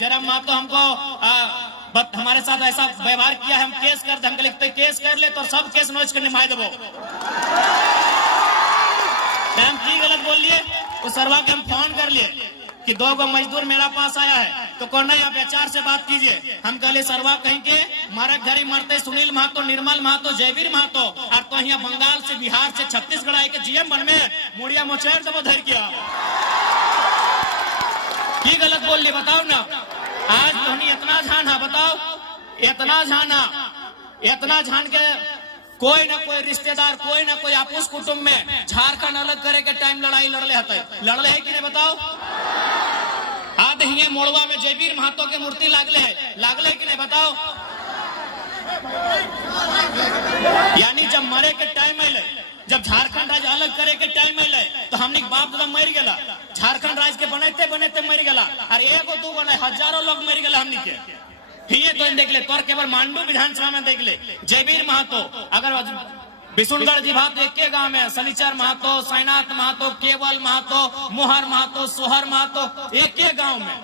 जरा महतो हमको हमारे साथ ऐसा व्यवहार किया है, हम केस कर दे। हम लिखते केस कर ले तो सब केस नोच कर निभाए देवो। हम की गलत बोल लिए, तो सरवा के हम फोन कर लिए कि 2 गो मजदूर मेरा पास आया है, तो कौन नहीं आप HR से बात कीजिए। हम कहले सरवा कहीं के मारा घरी मरते सुनील महतो, निर्मल महतो, जयवीर महतो, और तो यहाँ बंगाल से, बिहार से, छत्तीसगढ़ आए के GM बन में मुड़िया मोचेर से वो धर किया। की गलत बोल लिए बताओ ना। आज तो नहीं इतना झान है, बताओ इतना झान के कोई ना कोई रिश्तेदार, कोई ना कोई आपस कुटुंब में झारखंड अलग करे के टाइम लड़ाई लड़ले है कि नहीं बताओ। आज हिये मोड़वा में जयवीर महतो के मूर्ति लागले है कि नहीं बताओ। यानी जब मरे के टाइम आइले, जब झारखंड राज्य अलग करे के टाइम आइले, तो हमने बाप दादा मर गया। झारखंड राज्य के बनते बनते मर गया, और एगो 2 गो नहीं हजारों लोग मर गए हमने के। ये तो देख ले, तोर केवल मांडू विधानसभा में देख ले, जयवीर महतो, अगर बिशुनगढ़ जी भात एक के गांव में, शनिचर महतो, साईनाथ महतो, केवल महतो, मोहर महतो, सोहर महतो, एक के गांव में,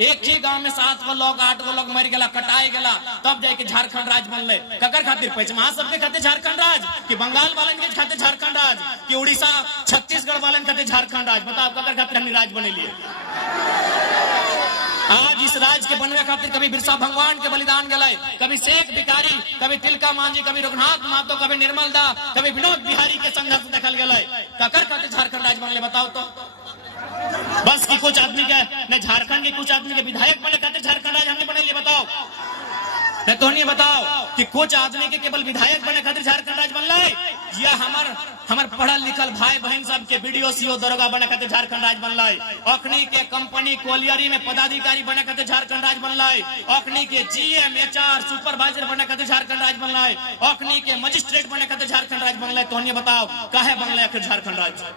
एक ही गांव में 7 गो लोग 8 गो लोग मर गया, कटाई गया, तब जाके झारखंड राज्य बनले। ककर खातिर पैसा सबके खातिर झारखंड राज्य, कि बंगाल वालन के खातिर झारखंड राज्य, कि उड़ीसा छत्तीसगढ़ वालन खातिर झारखंड राज्य। बताओ ककर खातिर हमने राज्य बनेलिए। आज इस राज्य के बनने खातिर कभी बिरसा भगवान के बलिदान गए, कभी शेख भिखारी, कभी तिलका मांझी, कभी रघुनाथ महतो, कभी निर्मल दा, कभी विनोद बिहारी के संघर्ष देखल गए। ककर खातिर झारखंड राज्य बनले बताओ तो। बस की कुछ आदमी के न झारखंड के कुछ आदमी के विधायक बने खातिर झारखंड राज्य हमने बने बताओ। नहीं तो नहीं बताओ कि कुछ आदमी के केवल विधायक बने खातिर झारखंड राज्य बनला है, या हमार पढ़ल लिखल भाई बहन सब के BDO CO दरोगा बने खातिर झारखंड राज्य बनला है। अखनी के कंपनी कोलियरी में पदाधिकारी बने खातिर झारखंड राज्य बनला है। अखनी के GM HR सुपरवाइजर बने खातिर झारखंड राज्य बनला है। अखनी के मजिस्ट्रेट बने खातिर झारखंड राज्य बनला है। तो नहीं बताओ काहे बनला है झारखंड राज्य,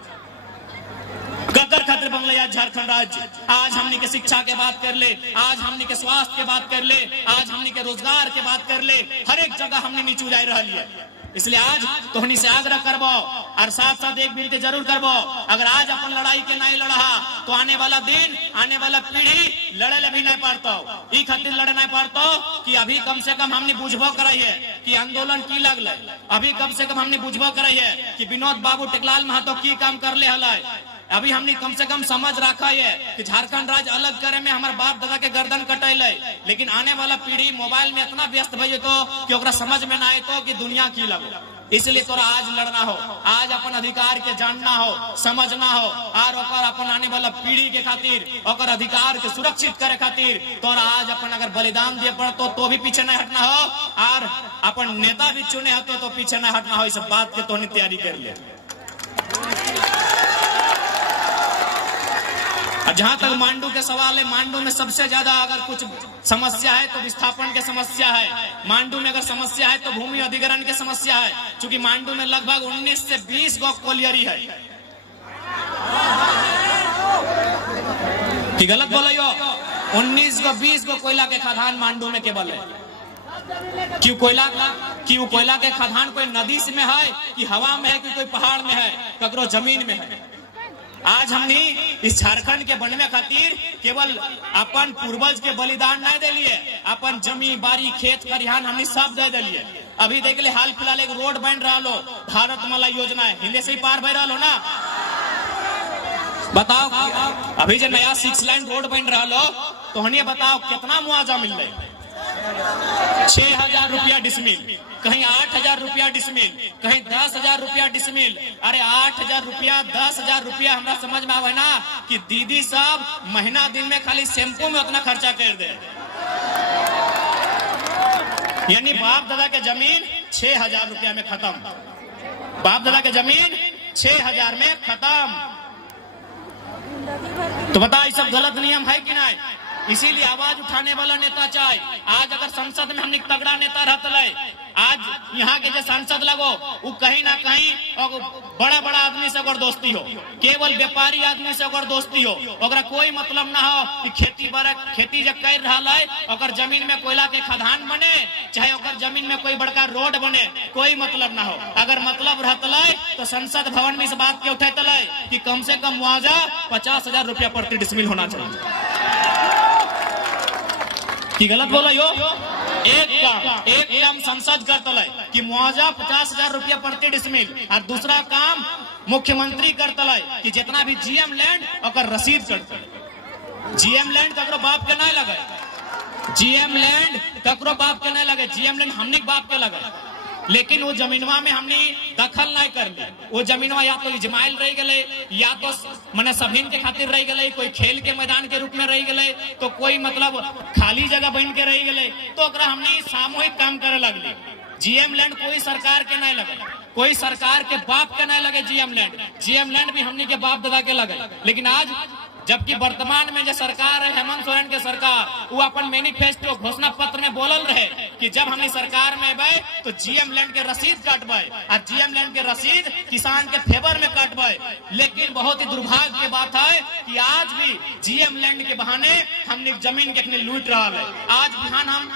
ककर खातिर बंगला याद झारखंड राज्य। आज हमने के शिक्षा के बात कर ले, आज हमने के स्वास्थ्य के बात कर ले, आज हमने के रोजगार के बात कर ले, हर एक जगह हमने नीचू जा रही है। इसलिए आज तोहनी से आग्रह करबो, और साथ साथ एक विनती जरूर करबो, अगर आज अपन लड़ाई के नहीं लड़ा तो आने वाला दिन, आने वाला पीढ़ी लड़े भी नहीं पारतो। ई खातिर लड़े नहीं पारतो कि अभी कम से कम हमने बुझबो कराई है कि आंदोलन की लगल, अभी कम से कम हमने बुझबो कराई है कि विनोद बाबू टेकलाल महतो की काम कर ले हल। अभी हमने कम से कम समझ रखा है कि झारखंड राज्य अलग करे में हमारे बाप दादा के गर्दन कटैल, लेकिन आने वाला पीढ़ी मोबाइल में इतना व्यस्त भई तो कि ओकरा समझ में ना आए तो कि दुनिया की लगो। इसलिए तोरा आज लड़ना हो, आज अपन अधिकार के जानना हो, समझना हो, और ओकर अपन आने वाला पीढ़ी के खातिर, ओकर अधिकार के सुरक्षित करे खातिर तोरा आज अपन अगर बलिदान दिए पड़तो तो भी पीछे नहीं हटना हो, और अपन नेता भी चुने हतो तो पीछे नहीं हटना हो। इस बात के तो तैयारी कर ले। जहां तक मांडू के सवाल है, मांडू में सबसे ज्यादा अगर कुछ समस्या है तो विस्थापन की समस्या है। मांडू में अगर समस्या है तो भूमि अधिग्रहण की समस्या है, क्योंकि मांडू में लगभग 19 से 20 गो कोलियरी है। कि गलत बोलो, 19 गो 20 गो कोयला के खदान मांडू में केवल है। क्यों कोयला के खदान कोई नदी में है, कि हवा में है, कि कोई पहाड़ में है, ककरो जमीन में है। आज हमने इस झारखंड के बनने खातिर केवल अपन पूर्वज के बलिदान नहीं दे लिए, अपन जमी बारी खेत खरिहान हमने सब दे दिए। अभी देख ले हाल फिलहाल एक रोड बन रहा लो, भारतमाला योजना है, हिंदे से ही पार बह रहा लो ना। बताओ अभी जो नया 6 लाइन रोड बन रहा लो, तो हनिए बताओ कितना मुआवजा मिल रहा है। 6,000 रुपया डिसमिल, कहीं 8,000 रुपया डिसमिल, कहीं 10,000 रुपया डिसमिल। अरे 8,000 रुपया 10,000 रुपया हमरा समझ में आवे ना कि दीदी सब महीना दिन में खाली शैम्पू में उतना खर्चा कर दे। यानी बाप दादा के जमीन 6,000 रुपया में खत्म, बाप दादा के जमीन 6,000 में खत्म। तो बता ये सब गलत नियम है कि नहीं? इसीलिए आवाज उठाने वाला नेता चाहिए। आज अगर संसद में हमने तगड़ा नेता रहते, आज यहाँ के जो सांसद लगो वो कहीं ना कहीं बड़ा बड़ा आदमी से अगर दोस्ती हो, केवल व्यापारी आदमी से अगर दोस्ती हो, अगर कोई मतलब ना हो कि खेती जब कर रहा है अगर जमीन में कोयला के खदान बने, चाहे अगर जमीन में कोई बड़का रोड बने, कोई मतलब ना हो। अगर मतलब रहते तो संसद भवन में इस बात के उठे कि कम से कम मुआवजा 50,000 रुपया प्रति डिसमिल होना चाहिए। कि गलत बोला यो? एक काम संसद करतल कि मुआवजा 50,000 रुपया प्रति डिसमिल, और दूसरा काम मुख्यमंत्री करतल कि जितना भी जीएम लैंड और रसीद करते। जीएम लैंड ककरो बाप के नहीं लगे, जीएम लैंड ककरो बाप के नहीं लगे, जीएम लैंड हमनी बाप के लगे, लेकिन वो जमीनवा में हमने दखल नहीं कर ली। वो जमीनवा या तो इजमाइल रह गए, या तो मने सभिन के खातिर रह गए, कोई खेल के मैदान के रूप में रह गए, तो कोई मतलब खाली जगह बन के रह गए, तो हमने सामूहिक काम करे लगली। जीएम लैंड कोई सरकार के नहीं लगे, कोई सरकार के बाप के नहीं लगे जीएम लैंड। जीएम लैंड भी हमने के बाप दादा के लगे। लेकिन आज जबकि वर्तमान में जो सरकार है हेमंत सोरेन के सरकार, वो अपन मैनिफेस्टो घोषणा पत्र में बोलल रहे कि जब हमने सरकार में आए तो जीएम लैंड के रसीद काटबे, और जीएम लैंड के रसीद किसान के फेवर में काटबे। लेकिन बहुत ही दुर्भाग्य की बात है कि आज भी जीएम लैंड के बहाने हमने जमीन के लूट रहा है। आज बिहान हम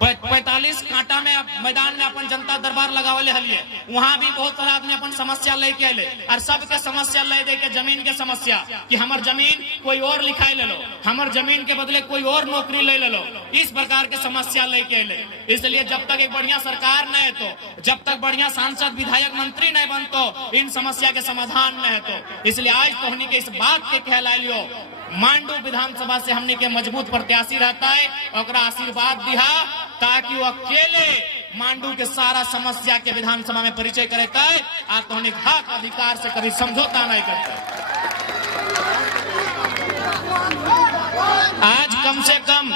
45 कांटा में मैदान में अपन जनता दरबार लगावले हलिए, वहाँ भी बहुत सारा आदमी अपन समस्या लेके आए, और सबके समस्या ले दे के जमीन के समस्या कि हमार जमीन कोई और लिखाई ले लो, हमार जमीन के बदले कोई और नौकरी ले लो, इस प्रकार के समस्या लेके आए। इसलिए जब तक एक बढ़िया सरकार न है, तो जब तक बढ़िया सांसद विधायक मंत्री नहीं बनतो, इन समस्या के समाधान न है। तो इसलिए आज तो हमने के इस बात के कहला लियो, मांडू विधानसभा से हमने के मजबूत प्रत्याशी रहता है, और आशीर्वाद दिया ताकि वो अकेले मांडू के सारा समस्या के विधानसभा में परिचय करता है, और तो हक अधिकार से कभी समझौता नहीं करता। आज कम से कम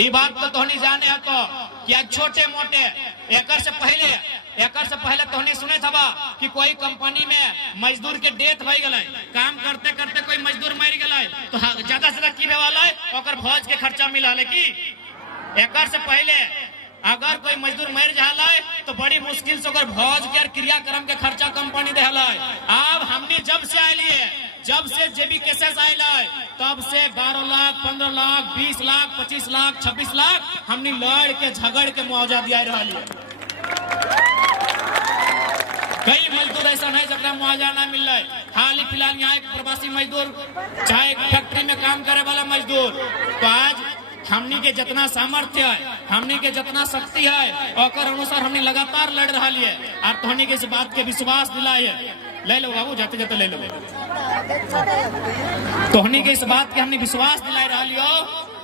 ये बात तो तोहनी जाने है तो क्या छोटे मोटे एकर से पहले तोहनी सुने था कि कोई कंपनी में मजदूर के डेथ भई गए, काम करते करते कोई मजदूर मर गए, तो ज्यादा से ज्यादा की वाला है भोज के खर्चा मिला ले की। एकर से पहले अगर कोई मजदूर मर जाला तो बड़ी मुश्किल से भोज के क्रियाक्रम के खर्चा कंपनी दे। अब हमने जब से आये लिए, जब से जेबी केसेस आये, तब से 12 लाख 15 लाख 20 लाख 25 लाख 26 लाख हमने लड़ के झगड़ के मुआवजा दिया रहा है। कई मजदूर ऐसा है जब मुआवजा ना मिल रहा है। हाल ही फिलहाल यहाँ एक प्रवासी मजदूर, चाहे फैक्ट्री में काम करे वाला मजदूर, तो आज हमनी के जितना सामर्थ्य है, हमनी के जितना शक्ति है, और अनुसार हमने लगातार लड़ रहा है। और तोहनी के इस बात के विश्वास दिलाए, ले लो बाबू, जाते जाते ले लो। तोहनी के इस बात के हमने विश्वास दिला रहा लियो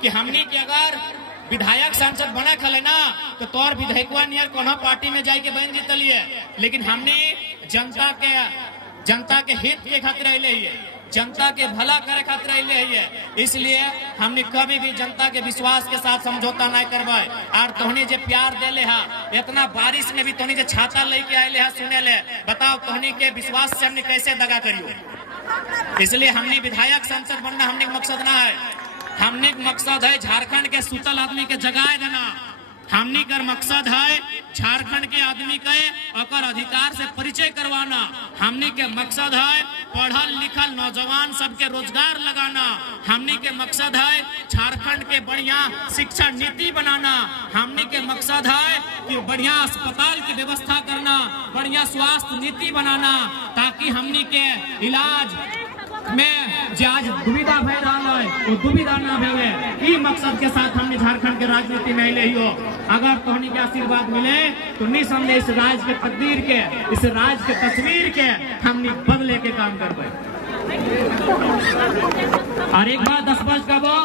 कि हमनी के अगर विधायक सांसद बना खले ना, तो तोर विधायकवा नियर कोनो पार्टी में जाके बन जीतलिए। लेकिन हमने जनता के हित के खातिर अले है, जनता के भला करे खातिर अले है। इसलिए हमने कभी भी जनता के विश्वास के साथ समझौता नहीं करवाए। और तोहनी जे प्यार देले है, इतना बारिश में भी तोहनी जे छाता लेके आए है सुने ले, बताओ तोहनी के विश्वास से हमने कैसे दगा करियो। इसलिए हमने विधायक सांसद बनना हमने मकसद ना है, हमने मकसद है झारखंड के सुतल आदमी के जगाए देना। हमनी कर मकसद है झारखंड के आदमी के अकर अधिकार से परिचय करवाना। हमनी के मकसद है पढ़ल लिखल नौजवान सबके रोजगार लगाना। हमनी के मकसद है झारखंड के बढ़िया शिक्षा नीति बनाना। हमनी के मकसद है कि बढ़िया अस्पताल की व्यवस्था करना, बढ़िया स्वास्थ्य नीति बनाना, ताकि हमनी के इलाज में जो आज दुविधा भय रहा है वो दुविधा ना भे। ई मकसद के साथ हमने झारखंड के राजनीति में ले हो। अगर तोहनी के आशीर्वाद मिले तो निसंदेह इस राज्य के तकदीर के, इस राज्य के तस्वीर के हमने बदले के काम करबे। और एक बात स्पष्ट कहबो